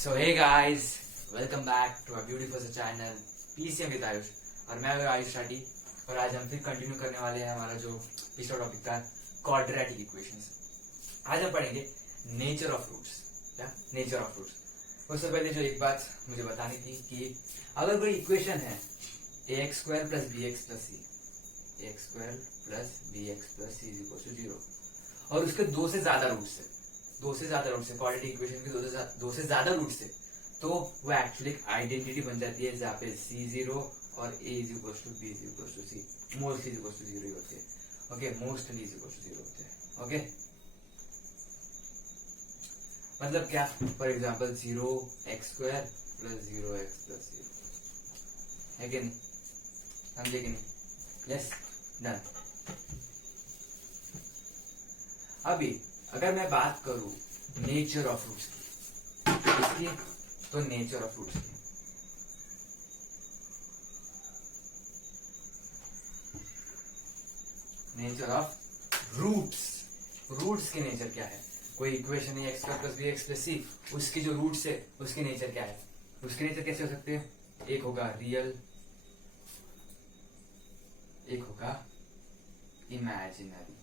So hey guys, welcome back to a beautiful channel PCM with Ayush. और मैं हूं आयुष राठी और आज हम फिर कंटिन्यू करने वाले हैं हमारा जो पिछला टॉपिक था, क्वाड्रेटिक इक्वेशंस। आज हम पढ़ेंगे नेचर ऑफ रूट्स। क्या नेचर ऑफ रूट्स? उससे पहले जो एक बात मुझे बतानी थी कि अगर कोई इक्वेशन है ax square plus B x plus C, X square plus B x plus C is equal to 0 और उसके दो से ज्यादा रूट्स है, क्वाड्रेटिक इक्वेशन के दो से ज्यादा रूट्स है, तो वो एक्चुअली एक आइडेंटिटी बन जाती है जहाँ पे c0 और a is equal to b is equal to c, mostly is equal to 0 ही होते हैं। Okay, mostly is equal to 0 होते हैं। ओके, मतलब क्या? For example 0x square plus 0x प्लस 0 है कि नहीं? समझे कि नहीं? Yes, done. अभी अगर मैं बात करूं नेचर ऑफ रूट्स की, तो नेचर ऑफ रूट्स की नेचर ऑफ रूट्स के नेचर क्या है? कोई इक्वेशन है x plus B x plus c, उसके जो रूट्स है उसके नेचर क्या है? उसके नेचर कैसे हो सकते हैं? एक होगा रियल, एक होगा इमेजिनरी,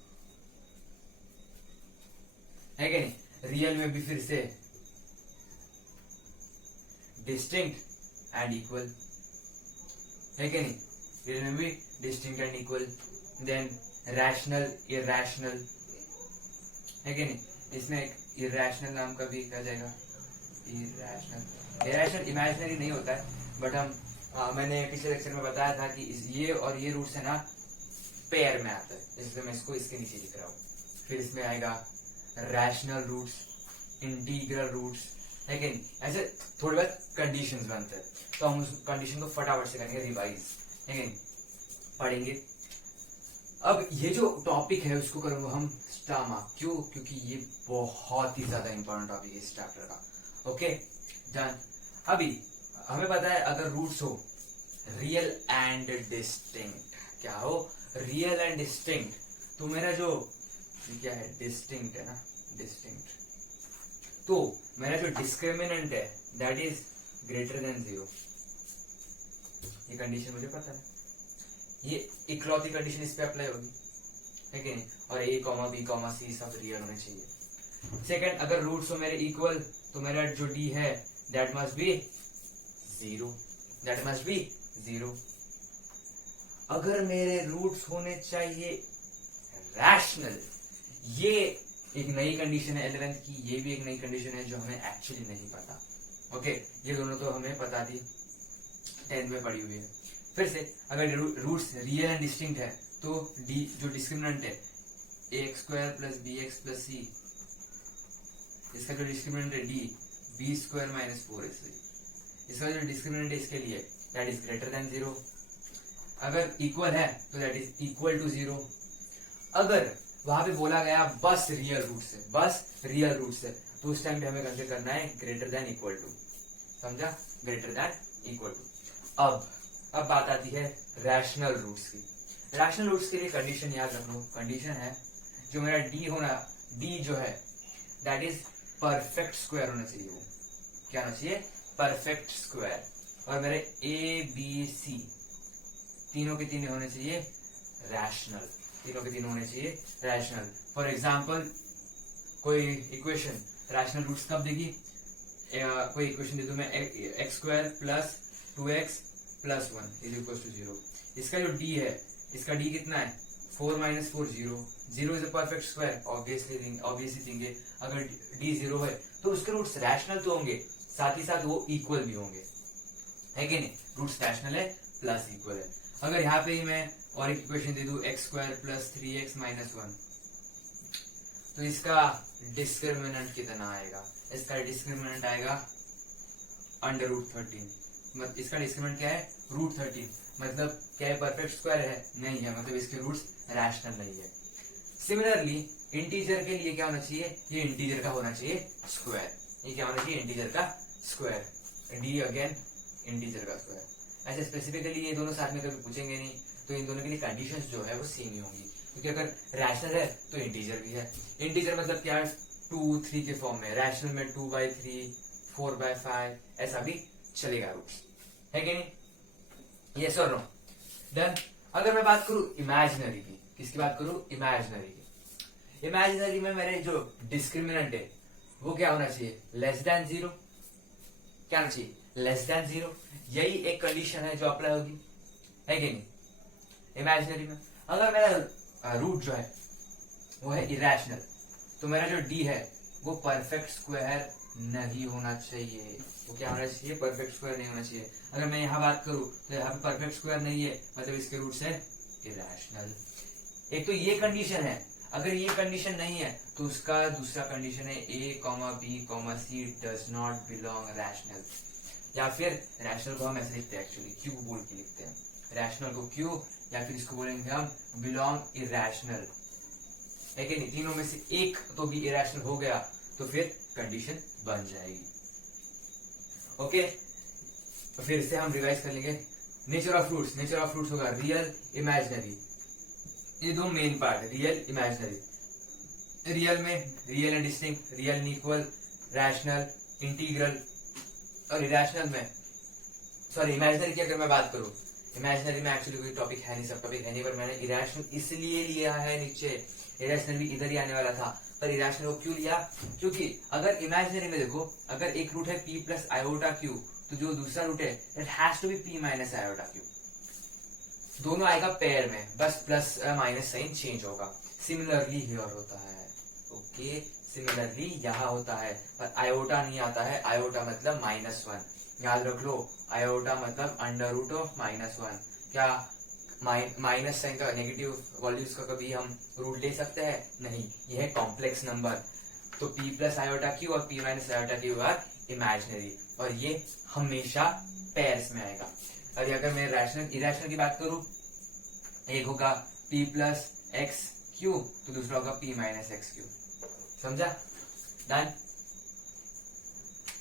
है कि नहीं? रियल में भी फिर से डिस्टिंक्ट एंड इक्वल, है कि नहीं? रियल में भी distinct and equal. Then rational, irrational, है कि नहीं? इसमें एक इरैशनल नाम का भी कहा जाएगा, इरैशनल इमेजिनरी नहीं होता है, बट मैंने पिछले लेक्चर में बताया था कि ये और ये रूट्स है ना, पेयर में आता है, इसलिए मैं इसको इसके नीचे लिख रहा हूं। फिर इसमें आएगा रैशनल रूट्स, इंटीग्रल रूट्स, है कि नहीं? ऐसे थोड़ी बहुत कंडीशंस बनते हैं, तो हम उस कंडीशन को फटाफट से करेंगे रिवाइज, है कि नहीं? पढ़ेंगे। अब ये जो टॉपिक है उसको करूंगा हम स्टामा। क्यों? क्योंकि ये बहुत ही ज्यादा इंपॉर्टेंट टॉपिक है इस चैप्टर का। Okay, done. अभी हमें पता है अगर रूट्स हो रियल एंड डिस्टिंक्ट, क्या हो? रियल एंड डिस्टिंक्ट, तो मेरा जो क्या है, डिस्टिंक्ट है ना, डिस्टिंक्ट, तो मेरा जो डिस्क्रिमिनेंट है दैट इज ग्रेटर देन 0। ये कंडीशन मुझे पता है, ये इकलौती कंडीशन इस पे अप्लाई होगी, है कि नहीं? और a comma b comma c सब रियल होने चाहिए। सेकंड, अगर रूट्स हो मेरे इक्वल, तो मेरा जो d है that must be 0, that must be 0। अगर मेरे रूट्स होने चाहिए रैशनल, ये एक नई कंडीशन है 11th की, ये भी एक नई कंडीशन है जो हमें एक्चुअली नहीं पता। ओके, ये दोनों तो हमें पता थी, 10th में पढ़ी हुई है। फिर से अगर रूट्स रियल एंड डिस्टिंक्ट है, तो डी जो डिस्क्रिमिनेंट है x square plus B x plus c, इसका जो डिस्क्रिमिनेंट है D B square minus 4ac, इसका जो डिस्क्रिमिनेंट है इसके लिए दैट इज ग्रेटर देन 0। अगर इक्वल है तो दैट इज इक्वल टू 0। अगर वहां पे बोला गया बस रियल रूट्स है, बस रियल रूट्स है, तो उस टाइम पे हमें कंसीडर करना है ग्रेटर देन इक्वल टू। समझा? Greater than equal to. अब बात आती है रैशनल रूट्स की। रैशनल रूट्स के लिए कंडीशन याद रख लो। कंडीशन है जो मेरा डी होना, डी जो है दैट इज परफेक्ट स्क्वायर होना चाहिए। वो क्या होना चाहिए? Perfect square. और मेरे ए बी सी तीनों के तीनों होने चाहिए रैशनल, तीनों के तीनों होने चाहिए रैशनल। फॉर एग्जाम्पल कोई इक्वेशन रैशनल रूट्स कब देगी? कोई इक्वेशन दे दूं मैं, X square plus 2x plus 1 is equal to 0। इसका जो d है, इसका d कितना है? 4 minus 4 0, 0 is a perfect square. Obviously देंगे अगर d 0 है तो उसके रूट्स रैशनल तो होंगे, साथ ही साथ वो इक्वल भी होंगे, है कि नहीं? रूट्स रैशनल है प्लस इक्वल है। अगर यहाँ पे ही मैं और एक इक्वेशन दे दूं x square plus 3x minus 1, तो इसका डिस्क्रिमिनेंट कितना आएगा? इसका डिस्क्रिमिनेंट आएगा अंडर रूट 13। इसका डिस्क्रिमिनेंट क्या है? रूट 13। मतलब क्या है? परफेक्ट स्क्वायर है? नहीं है, मतलब इसके रूट्स रैशनल नहीं है। सिमिलरली इंटीजर के लिए क्या होना चाहिए? ये इंटीजर का होना चाहिए स्क्वायर। ये क्या होना चाहिए? इंटीजर का स्क्वायर। डी अगेन इंटीजर का स्क्वायर। ऐसे स्पेसिफिकली ये दोनों साथ में कभी पूछेंगे नहीं, तो इन दोनों के लिए कंडीशंस जो है वो सेम ही होंगी, क्योंकि अगर रैशनल है तो इंटीजर भी है। इंटीजर मतलब क्या? 2 3 के फॉर्म में, रैशनल में 2/3 4/5, ऐसा भी चलेगा रूट्स, है कि नहीं? यस और नो? देन अगर मैं बात करूं इमेजिनरी की, किसकी बात करूं? इमेजिनरी की। इमेजिनरी में मेरे जो डिस्क्रिमिनेंट है वो क्या होना चाहिए? Less than 0। क्या होना चाहिए? Less than 0। यही एक कंडीशन है जो अप्लाई होगी, है कि नहीं? इमेजिनरी में अगर मेरा रूट जो है वो है इरेशनल, तो मेरा जो डी है वो परफेक्ट स्क्वायर नहीं होना चाहिए। वो क्या होना चाहिए? परफेक्ट स्क्वायर नहीं होना चाहिए। अगर मैं यहाँ बात करूं तो यहाँ पे परफेक्ट स्क्वायर नहीं है, मतलब इसके रूट्स है इरेशनल। एक तो ये कंडीशन है। अगर ये कंडीशन नहीं है तो उसका दूसरा कंडीशन है a, b, c does not belong rational. या फिर रैशनल को हम ऐसे लिखते हैं, एक्चुअली क्यू बोल के लिखते हैं, रैशनल को क्यू, या फिर इसको बोलेंगे हम बिलोंग इरेशनल, है कि नहीं? तीनों में से एक तो भी इरेशनल हो गया तो फिर कंडीशन बन जाएगी। ओके, तो फिर से हम रिवाइज कर लेंगे। Nature of roots, nature of roots होगा रियल, इमेजिनरी, ये दो मेन पार्ट है, रियल इमेजिनरी। रियल में real and distinct, real and equal, rational, integral. और इरेशनल में, सॉरी इमेजिनरी की अगर मैं बात करूं, इमेजिनरी में एक्चुअली कोई टॉपिक है नहीं, सब टॉपिक है नहीं, पर मैंने इरेशनल इसलिए लिया है नीचे, इरेशनल भी इधर ही आने वाला था, पर इरेशनल को क्यों लिया? क्योंकि अगर इमेजिनरी में देखो, अगर एक रूट है p प्लस आयोटा क्यू, तो जो दूसरा रूट है it has to be p minus iota Q. दोनों आएगा पेयर में, बस प्लस माइनस साइन चेंज होगा। सिमिलरली हियर होता है, ओके, सिमिलरली यहाँ होता है, पर आयोटा नहीं आता है। आयोटा मतलब -1, याद रख लो, आयोटा मतलब अंडर रूट ऑफ -1। क्या माइनस साइन का, नेगेटिव वैल्यूज का कभी हम रूट ले सकते हैं? नहीं, यह है कॉम्प्लेक्स नंबर। तो p प्लस आयोटा क्यू और p minus iota Q R imaginary, और ये हमेशा पेयर्स में आएगा। और अगर मैं रैशनल इरेशनल की बात करूं, एक होगा p प्लस एक्स क्यू, तो दूसरा होगा p माइनस एक्स क्यू। समझा? डन।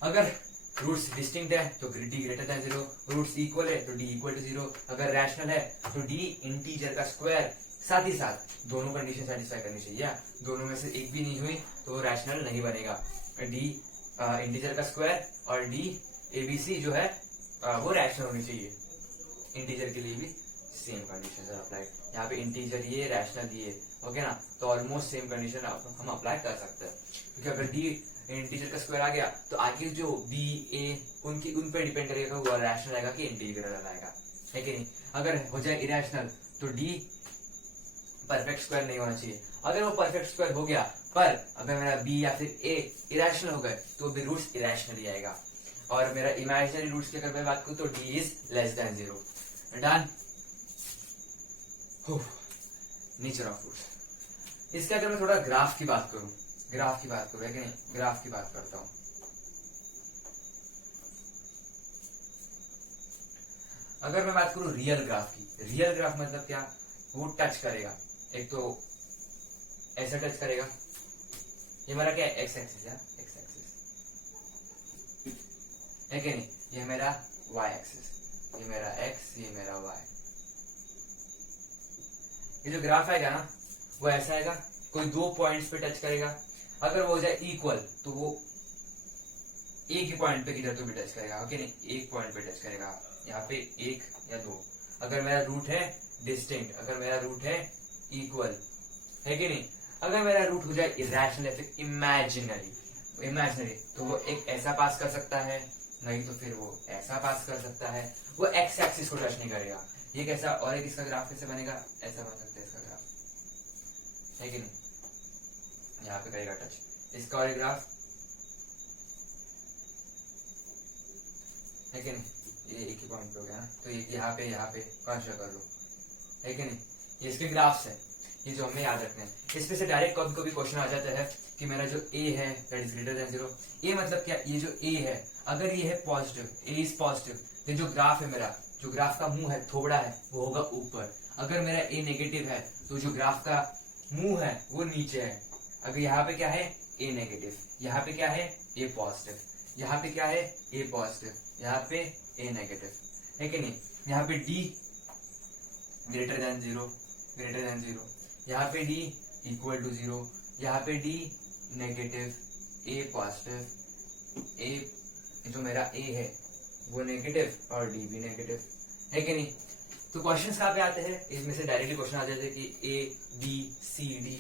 अगर रूट्स डिस्टिंक्ट है तो d greater than 0, roots equal है तो d इक्वल टू 0, अगर रैशनल है तो d इंटीजर का स्क्वायर। साथ ही साथ दोनों कंडीशन सेटिस्फाई करनी चाहिए, दोनों में से एक भी नहीं हुई तो वो रैशनल नहीं बनेगा। d इंटीजर का स्क्वायर और d abc जो है वो रैशनल होनी चाहिए। इंटीजर के लिए भी सेम कंडीशन अप्लाई, यहाँ पे इंटीजर ये, रैशनल ये, ओके ना? तो ऑलमोस्ट सेम कंडीशन हम अप्लाई कर सकते हैं, क्योंकि अगर d इंटीजर का स्क्वायर आ गया तो आगे जो b a उन पे डिपेंड करेगा वो रैशनल आएगा कि इंटीग्रल आएगा, है कि नहीं? अगर हो जाए इरेशनल तो d परफेक्ट स्क्वायर नहीं होना चाहिए। अगर वो परफेक्ट स्क्वायर हो गया, पर अगर मेरा b या फिर a इरेशनल हो गए तो भी रूट्स इरेशनल ही आएगा। और मेरा इमेजिनरी रूट्स की अगर मैं बात करूं तो d is less than 0। Done. Nature of roots. इसके अगर मैं थोड़ा ग्राफ की बात करूं, है कि नहीं? ग्राफ की बात करता हूं। अगर मैं बात करूं रियल ग्राफ की, रियल ग्राफ मतलब क्या? वो टच करेगा, एक तो ऐसा टच करेगा, ये मेरा क्या है? एक्स एक्सिस है, एक्स एक्सिस, है कि नहीं? ये मेरा वाई एक्सिस, ये मेरा एक्स, ये मेरा वाई। ये जो ग्राफ आएगा ना वो ऐसा आएगा, कोई दो पॉइंट्स पे टच करेगा। अगर वो हो जाए इक्वल तो वो एक ही पॉइंट पे किधर तो भी टच करेगा, ओके नहीं? एक पॉइंट पे टच करेगा, यहाँ पे एक या दो। अगर मेरा रूट है डिस्टिंक्ट, अगर मेरा रूट है इक्वल, है कि नहीं? अगर मेरा रूट हो जाए इरेशनल या फिर इमेजिनरी तो वो एक ऐसा पास कर सकता है, नहीं तो फिर वो ऐसा पास कर सकता है। वो एक्स एक्सिस को टच नहीं करेगा। ये कैसा? और एक इसका ग्राफ कैसे बनेगा? ऐसा बन सकता है इसका ग्राफ, है कि नहीं? यहाँ पे करेगा टच, इसका और एक ग्राफ, है कि नहीं? ये एक ही पॉइंट पे हो गया ना, तो यहाँ पे कंसीडर कर लो, है कि नहीं? ये इसके ग्राफ्स है, ये जो हमें याद रखना है। इसमें से डायरेक्ट कभी कभी क्वेश्चन आ जाता है कि मेरा जो a है दैट इज ग्रेटर देन 0। ए मतलब क्या? ये जो a है, अगर ये है पॉजिटिव, a इज पॉजिटिव, तो जो ग्राफ है मेरा, जो ग्राफ का मुंह है, थोबड़ा है, वो होगा ऊपर। अगर मेरा a नेगेटिव है तो जो ग्राफ का मुंह है वो नीचे है। अगर यहाँ पे क्या है? a नेगेटिव, यहाँ पे क्या है? a पॉजिटिव, यहाँ पे क्या है? a पॉजिटिव, यहाँ पे a नेगेटिव, है कि नहीं? यहाँ पे d ग्रेटर देन 0, यहाँ पे d इक्वल टू 0, यहाँ पे d negative, a positive, a जो मेरा ए है वो नेगेटिव और डी भी नेगेटिव है कि नहीं। तो क्वेश्चंस कहाँ पे आते हैं, इसमें से डायरेक्टली क्वेश्चन आ जाते हैं कि A B C D,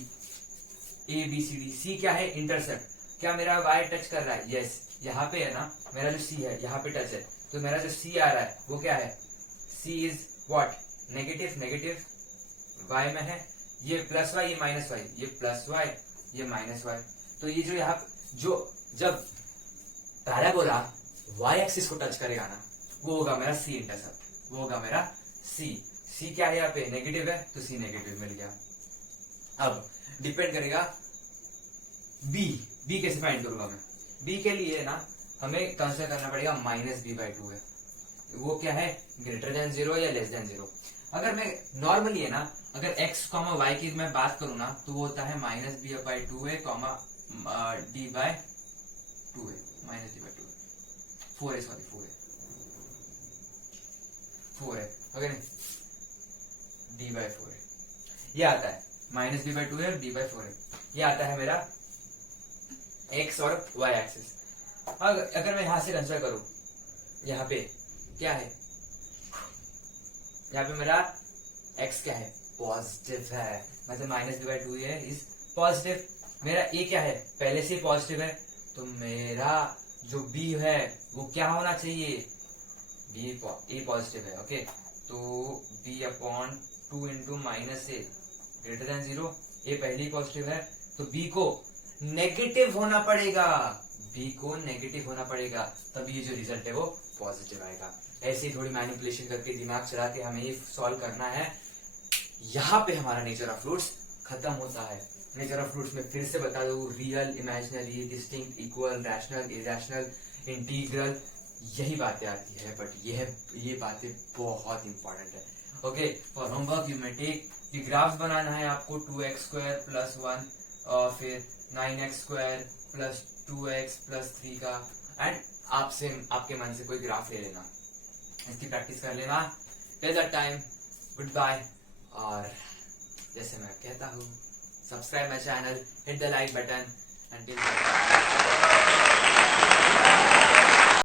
A B C D. C क्या है, इंटरसेप्ट, क्या मेरा वाई टच कर रहा है, यस यहाँ पे है ना, मेरा जो सी है यहाँ पे टच है, तो मेरा जो सी आ रहा है वो क्या है, C is what, negative, negative y में है, ये प्लस वाई ये माइनस वाई, ये प्लस वाई ये माइनस वाई। तो ये जो यहाँ जो जब पैराबोला वाई एक्सिस को टच करेगा ना, वो होगा मेरा सी इंटरसेप्ट, वो होगा मेरा सी। सी क्या है यहाँ पे, नेगेटिव है, तो सी नेगेटिव मिल गया। अब डिपेंड करेगा बी, बी कैसे फाइंड करूंगा मैं, बी के लिए ना हमें कंसिडर करना पड़ेगा माइनस बी बाई टू है, वो क्या है, ग्रेटर देन जीरो या लेस देन जीरो। अगर मैं नॉर्मली है ना, अगर x कॉमा वाई की मैं बात करूँ ना, तो वो होता है माइनस बी बाई टू है कॉमा डी बाय टू है, माइनस डी बाई टू है, फोर है, सॉरी फोर है, ओके नहीं, डी बाई फोर है, ये आता है माइनस बी बाई टू है, डी बाई फोर है, ये आता है मेरा x और y एक्सिस। अगर मैं यहां से कंसिडर करूं, यहाँ पे क्या है, यहाँ पे मेरा x क्या है, पॉजिटिव है, मतलब माइनस बी बाई टू है इज पॉजिटिव। मेरा a क्या है, पहले से पॉजिटिव है, तो मेरा जो b है वो क्या होना चाहिए, a पॉजिटिव है, ओके, तो b upon two into minus A greater than zero, a पहले ही पॉजिटिव है, तो b को नेगेटिव होना पड़ेगा, b को नेगेटिव होना पड़ेगा, तभी ये जो रिजल्ट है वो पॉजिटिव आएगा। ऐसे ही थोड़ी मैनिपुलेशन करके दिमाग चला के हमें ये सॉल्व करना है। यहाँ पे हमारा नेचर ऑफ फ्रूट्स खत्म होता है। नेचर ऑफ फ्रूट्स में फिर से बता दो, real, imaginary, distinct, equal, rational, irrational, integral, यही बातें आती है, बट ये बातें बहुत इंपॉर्टेंट है। Okay, for homework you may take, ये ग्राफ्स बनाना है आपको 2x स्क्वायर प्लस 1 और फिर 9x square plus 2x plus 3 का, एंड आपसे आपके मन से कोई ग्राफ ले लेना, इसकी प्रैक्टिस कर लेना। Till that time goodbye, और जैसे मैं कहता हूँ, subscribe my channel, hit the like button, and till